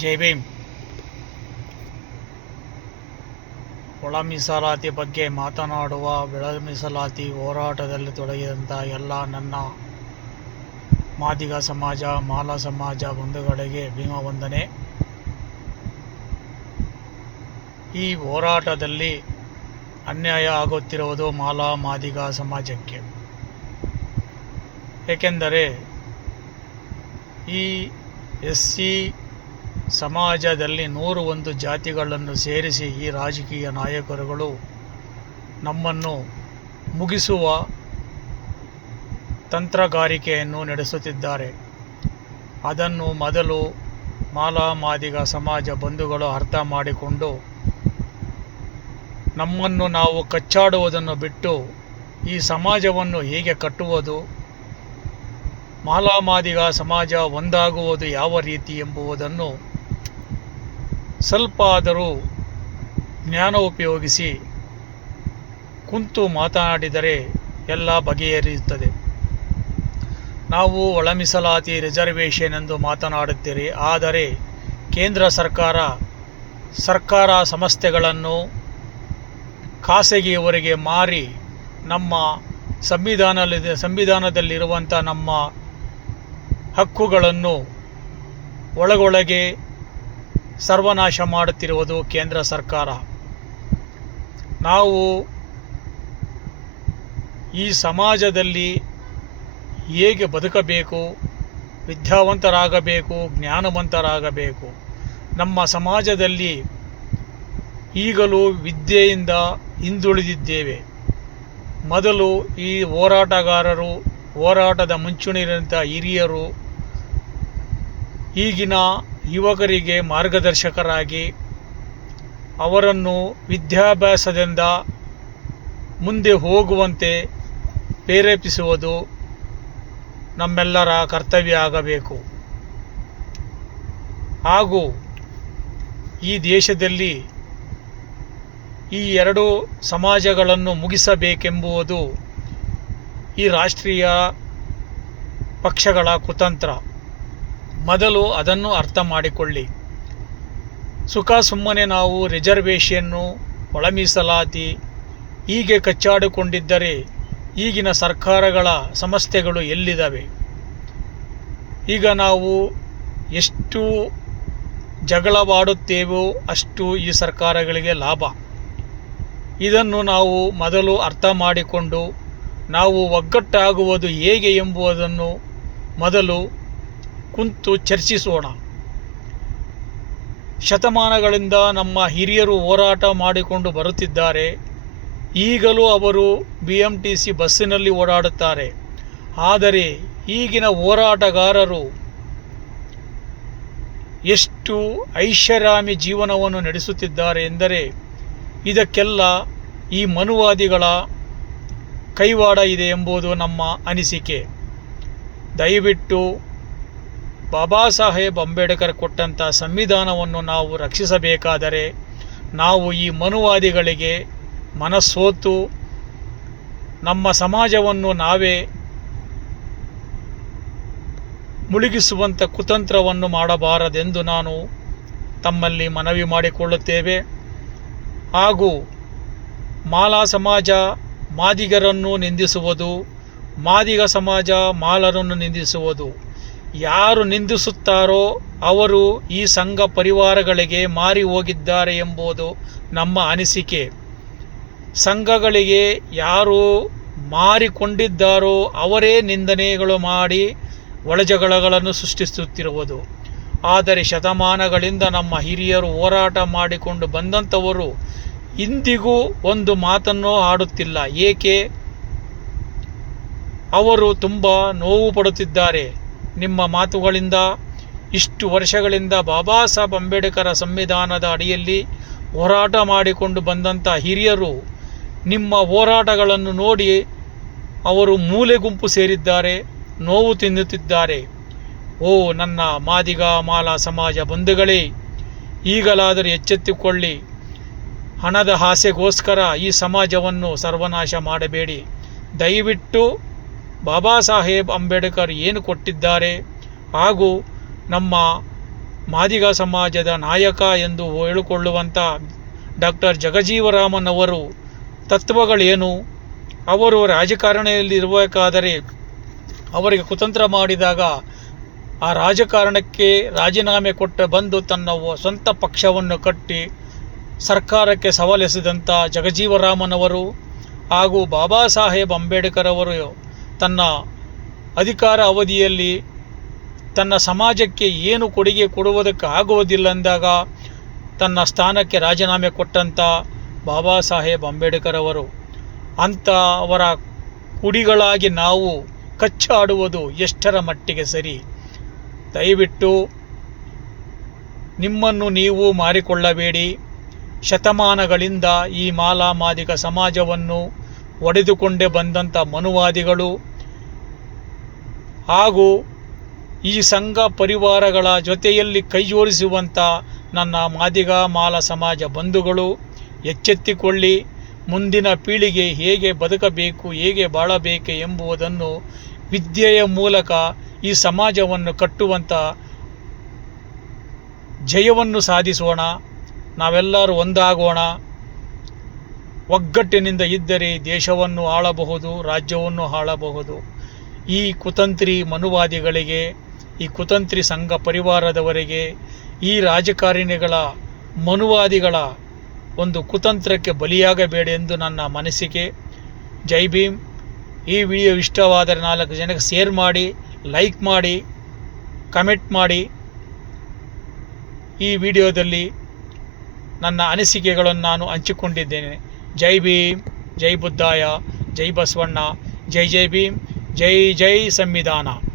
ಜೈ ಭೀಮ್. ಒಳ ಮೀಸಲಾತಿ ಬಗ್ಗೆ ಮಾತನಾಡುವ ಒಳ ಮೀಸಲಾತಿ ಹೋರಾಟದಲ್ಲಿ ತೊಡಗಿದಂಥ ಎಲ್ಲ ನನ್ನ ಮಾದಿಗ ಸಮಾಜ, ಮಾಲಾ ಸಮಾಜ ಬಂಧುಗಳಿಗೆ ಭೀಮವಂದನೆ. ಈ ಹೋರಾಟದಲ್ಲಿ ಅನ್ಯಾಯ ಆಗುತ್ತಿರುವುದು ಮಾಲಾ ಮಾದಿಗ ಸಮಾಜಕ್ಕೆ. ಏಕೆಂದರೆ ಈ SC ಸಮಾಜದಲ್ಲಿ 101 ಜಾತಿಗಳನ್ನು ಸೇರಿಸಿ ಈ ರಾಜಕೀಯ ನಾಯಕರುಗಳು ನಮ್ಮನ್ನು ಮುಗಿಸುವ ತಂತ್ರಗಾರಿಕೆಯನ್ನು ನಡೆಸುತ್ತಿದ್ದಾರೆ. ಅದನ್ನು ಮೊದಲು ಮಾಲಾ ಮಾದಿಗ ಸಮಾಜ ಬಂಧುಗಳು ಅರ್ಥ ಮಾಡಿಕೊಂಡು ನಮ್ಮನ್ನು ನಾವು ಕಚ್ಚಾಡುವುದನ್ನು ಬಿಟ್ಟು ಈ ಸಮಾಜವನ್ನು ಹೇಗೆ ಕಟ್ಟುವುದು, ಮಾಲಾ ಮಾದಿಗ ಸಮಾಜ ಒಂದಾಗುವುದು ಯಾವ ರೀತಿ ಎಂಬುದನ್ನು ಸ್ವಲ್ಪ ಆದರೂ ಜ್ಞಾನ ಉಪಯೋಗಿಸಿ ಕುಂತು ಮಾತನಾಡಿದರೆ ಎಲ್ಲ ಬಗೆಹರಿಯುತ್ತದೆ. ನಾವು ಒಳ ಮೀಸಲಾತಿ ರಿಸರ್ವೇಷನ್ ಎಂದು ಮಾತನಾಡುತ್ತೀರಿ, ಆದರೆ ಕೇಂದ್ರ ಸರ್ಕಾರ ಸಂಸ್ಥೆಗಳನ್ನು ಖಾಸಗಿಯವರಿಗೆ ಮಾರಿ ನಮ್ಮ ಸಂವಿಧಾನದಲ್ಲಿರುವಂಥ ನಮ್ಮ ಹಕ್ಕುಗಳನ್ನು ಒಳಗೊಳಗೆ ಸರ್ವನಾಶ ಮಾಡುತ್ತಿರುವುದು ಕೇಂದ್ರ ಸರ್ಕಾರ. ನಾವು ಈ ಸಮಾಜದಲ್ಲಿ ಹೇಗೆ ಬದುಕಬೇಕು, ವಿದ್ಯಾವಂತರಾಗಬೇಕು, ಜ್ಞಾನವಂತರಾಗಬೇಕು. ನಮ್ಮ ಸಮಾಜದಲ್ಲಿ ಈಗಲೂ ವಿದ್ಯೆಯಿಂದ ಹಿಂದುಳಿದಿದ್ದೇವೆ. ಮೊದಲು ಈ ಹೋರಾಟದ ಮುಂಚೂಣಿಯಂಥ ಹಿರಿಯರು ಈಗಿನ ಯುವಕರಿಗೆ ಮಾರ್ಗದರ್ಶಕರಾಗಿ ಅವರನ್ನು ವಿದ್ಯಾಭ್ಯಾಸದಿಂದ ಮುಂದೆ ಹೋಗುವಂತೆ ಪ್ರೇರೇಪಿಸುವುದು ನಮ್ಮೆಲ್ಲರ ಕರ್ತವ್ಯ ಆಗಬೇಕು. ಹಾಗೂ ಈ ದೇಶದಲ್ಲಿ ಈ ಎರಡು ಸಮಾಜಗಳನ್ನು ಮುಗಿಸಬೇಕೆಂಬುದು ಈ ರಾಷ್ಟ್ರೀಯ ಪಕ್ಷಗಳ ಕುತಂತ್ರ. ಮೊದಲು ಅದನ್ನು ಅರ್ಥ ಮಾಡಿಕೊಳ್ಳಿ. ಸುಮ್ಮನೆ ನಾವು ರಿಸರ್ವೇಷನ್ನು, ಒಳ ಮೀಸಲಾತಿ ಹೀಗೆ ಕಚ್ಚಾಡಿಕೊಂಡಿದ್ದರೆ ಈಗಿನ ಸರ್ಕಾರಗಳ ಸಂಸ್ಥೆಗಳು ಎಲ್ಲಿದ್ದಾವೆ? ಈಗ ನಾವು ಎಷ್ಟು ಜಗಳವಾಡುತ್ತೇವೋ ಅಷ್ಟು ಈ ಸರ್ಕಾರಗಳಿಗೆ ಲಾಭ. ಇದನ್ನು ನಾವು ಮೊದಲು ಅರ್ಥ ಮಾಡಿಕೊಂಡು ನಾವು ಒಗ್ಗಟ್ಟಾಗುವುದು ಹೇಗೆ ಎಂಬುದನ್ನು ಮೊದಲು ಕುಂತು ಚರ್ಚಿಸೋಣ. ಶತಮಾನಗಳಿಂದ ನಮ್ಮ ಹಿರಿಯರು ಹೋರಾಟ ಮಾಡಿಕೊಂಡು ಬರುತ್ತಿದ್ದಾರೆ. ಈಗಲೂ ಅವರು BMTC ಬಸ್ಸಿನಲ್ಲಿ ಓಡಾಡುತ್ತಾರೆ. ಆದರೆ ಈಗಿನ ಹೋರಾಟಗಾರರು ಎಷ್ಟು ಐಷಾರಾಮಿ ಜೀವನವನ್ನು ನಡೆಸುತ್ತಿದ್ದಾರೆ ಎಂದರೆ ಇದಕ್ಕೆಲ್ಲ ಈ ಮನುವಾದಿಗಳ ಕೈವಾಡ ಇದೆ ಎಂಬುದು ನಮ್ಮ ಅನಿಸಿಕೆ. ದಯವಿಟ್ಟು ಬಾಬಾ ಸಾಹೇಬ್ ಅಂಬೇಡ್ಕರ್ ಕೊಟ್ಟಂಥ ಸಂವಿಧಾನವನ್ನು ನಾವು ರಕ್ಷಿಸಬೇಕಾದರೆ ನಾವು ಈ ಮನುವಾದಿಗಳಿಗೆ ಮನಸೋತು ನಮ್ಮ ಸಮಾಜವನ್ನು ನಾವೇ ಮುಳುಗಿಸುವಂಥ ಕುತಂತ್ರವನ್ನು ಮಾಡಬಾರದೆಂದು ನಾನು ತಮ್ಮಲ್ಲಿ ಮನವಿ ಮಾಡಿಕೊಳ್ಳುತ್ತೇವೆ. ಹಾಗೂ ಮಾಲಾ ಸಮಾಜ ಮಾದಿಗರನ್ನು ನಿಂದಿಸುವುದು, ಮಾದಿಗ ಸಮಾಜ ಮಾಲರನ್ನು ನಿಂದಿಸುವುದು, ಯಾರು ನಿಂದಿಸುತ್ತಾರೋ ಅವರು ಈ ಸಂಘ ಪರಿವಾರಗಳಿಗೆ ಮಾರಿ ಹೋಗಿದ್ದಾರೆ ಎಂಬುದು ನಮ್ಮ ಅನಿಸಿಕೆ. ಸಂಘಗಳಿಗೆ ಯಾರು ಮಾರಿಕೊಂಡಿದ್ದಾರೋ ಅವರೇ ನಿಂದನೆಗಳು ಮಾಡಿ ಒಳಜಗಳಗಳನ್ನು ಸೃಷ್ಟಿಸುತ್ತಿರುವುದು. ಆದರೆ ಶತಮಾನಗಳಿಂದ ನಮ್ಮ ಹಿರಿಯರು ಹೋರಾಟ ಮಾಡಿಕೊಂಡು ಬಂದಂಥವರು ಇಂದಿಗೂ ಒಂದು ಮಾತನ್ನು ಆಡುತ್ತಿಲ್ಲ. ಏಕೆ? ಅವರು ತುಂಬ ನೋವು ಪಡುತ್ತಿದ್ದಾರೆ. ನಿಮ್ಮ ಮಾತುಗಳಿಂದ ಇಷ್ಟು ವರ್ಷಗಳಿಂದ ಬಾಬಾ ಸಾಹೇಬ್ ಅಂಬೇಡ್ಕರ್ ಸಂವಿಧಾನದ ಅಡಿಯಲ್ಲಿ ಹೋರಾಟ ಮಾಡಿಕೊಂಡು ಬಂದಂಥ ಹಿರಿಯರು ನಿಮ್ಮ ಹೋರಾಟಗಳನ್ನು ನೋಡಿ ಅವರು ಮೂಲೆ ಗುಂಪು ಸೇರಿದ್ದಾರೆ, ನೋವು ತಿನ್ನುತ್ತಿದ್ದಾರೆ. ಓ ನನ್ನ ಮಾದಿಗ ಮಾಲಾ ಸಮಾಜ ಬಂಧುಗಳೇ, ಈಗಲಾದರೂ ಎಚ್ಚೆತ್ತುಕೊಳ್ಳಿ. ಹಣದ ಆಸೆಗೋಸ್ಕರ ಈ ಸಮಾಜವನ್ನು ಸರ್ವನಾಶ ಮಾಡಬೇಡಿ. ದಯವಿಟ್ಟು ಬಾಬಾ ಸಾಹೇಬ್ ಅಂಬೇಡ್ಕರ್ ಏನು ಕೊಟ್ಟಿದ್ದಾರೆ ಹಾಗೂ ನಮ್ಮ ಮಾದಿಗ ಸಮಾಜದ ನಾಯಕ ಎಂದು ಹೇಳಿಕೊಳ್ಳುವಂಥ ಡಾಕ್ಟರ್ ಜಗಜೀವರಾಮನ್ ಅವರು ತತ್ವಗಳೇನು, ಅವರು ರಾಜಕಾರಣದಲ್ಲಿರಬೇಕಾದರೆ ಅವರಿಗೆ ಕುತಂತ್ರ ಮಾಡಿದಾಗ ಆ ರಾಜಕಾರಣಕ್ಕೆ ರಾಜೀನಾಮೆ ಕೊಟ್ಟು ಬಂದು ತನ್ನ ಸ್ವಂತ ಪಕ್ಷವನ್ನು ಕಟ್ಟಿ ಸರ್ಕಾರಕ್ಕೆ ಸವಾಲೆಸೆದಂಥ ಜಗಜೀವರಾಮನವರು ಹಾಗೂ ಬಾಬಾ ಸಾಹೇಬ್ ಅಂಬೇಡ್ಕರ್ ಅವರು ತನ್ನ ಅಧಿಕಾರ ಅವಧಿಯಲ್ಲಿ ತನ್ನ ಸಮಾಜಕ್ಕೆ ಏನು ಕೊಡುಗೆ ಕೊಡುವುದಕ್ಕೆ ಆಗುವುದಿಲ್ಲ ಅಂದಾಗ ತನ್ನ ಸ್ಥಾನಕ್ಕೆ ರಾಜೀನಾಮೆ ಕೊಟ್ಟಂಥ ಬಾಬಾ ಸಾಹೇಬ್ ಅಂಬೇಡ್ಕರ್ ಅವರು ಅಂಥ ಅವರ ಕುಡಿಗಳಾಗಿ ನಾವು ಕಚ್ಚಾಡುವುದು ಎಷ್ಟರ ಮಟ್ಟಿಗೆ ಸರಿ? ದಯವಿಟ್ಟು ನಿಮ್ಮನ್ನು ನೀವು ಮಾರಿಕೊಳ್ಳಬೇಡಿ. ಶತಮಾನಗಳಿಂದ ಈ ಮಾಲಾ ಮಾದಿಗ ಸಮಾಜವನ್ನು ಒಡೆದುಕೊಂಡೇ ಬಂದಂಥ ಮನುವಾದಿಗಳು ಹಾಗೂ ಈ ಸಂಘ ಪರಿವಾರಗಳ ಜೊತೆಯಲ್ಲಿ ಕೈಜೋಡಿಸುವಂಥ ನನ್ನ ಮಾದಿಗ ಮಾಲ ಸಮಾಜ ಬಂಧುಗಳು ಎಚ್ಚೆತ್ತುಕೊಳ್ಳಿ. ಮುಂದಿನ ಪೀಳಿಗೆ ಹೇಗೆ ಬದುಕಬೇಕು, ಹೇಗೆ ಬಾಳಬೇಕು ಎಂಬುದನ್ನು ವಿದ್ಯೆಯ ಮೂಲಕ ಈ ಸಮಾಜವನ್ನು ಕಟ್ಟುವಂಥ ಜಯವನ್ನು ಸಾಧಿಸೋಣ. ನಾವೆಲ್ಲರೂ ಒಂದಾಗೋಣ. ಒಗ್ಗಟ್ಟಿನಿಂದ ಇದ್ದರೆ ದೇಶವನ್ನು ಆಳಬಹುದು, ರಾಜ್ಯವನ್ನು ಆಳಬಹುದು. ಈ ಕುತಂತ್ರಿ ಮನುವಾದಿಗಳಿಗೆ, ಈ ಕುತಂತ್ರಿ ಸಂಘ ಪರಿವಾರದವರಿಗೆ, ಈ ರಾಜಕಾರಣಿಗಳ ಮನುವಾದಿಗಳ ಒಂದು ಕುತಂತ್ರಕ್ಕೆ ಬಲಿಯಾಗಬೇಡಿ ಎಂದು ನನ್ನ ಮನಸ್ಸಿಗೆ. ಜೈ ಭೀಮ್. ಈ ವಿಡಿಯೋ ಇಷ್ಟವಾದರೆ 4 ಜನಕ್ಕೆ ಶೇರ್ ಮಾಡಿ, ಲೈಕ್ ಮಾಡಿ, ಕಮೆಂಟ್ ಮಾಡಿ. ಈ ವಿಡಿಯೋದಲ್ಲಿ ನನ್ನ ಅನಿಸಿಕೆಗಳನ್ನು ನಾನು ಹಂಚಿಕೊಂಡಿದ್ದೇನೆ. ಜೈ ಭೀಮ್, ಜೈ ಬುದ್ಧಾಯ, ಜೈ ಬಸವಣ್ಣ, ಜೈ ಜೈ ಭೀಮ್, ಜೈ ಜೈ ಸಂವಿಧಾನ.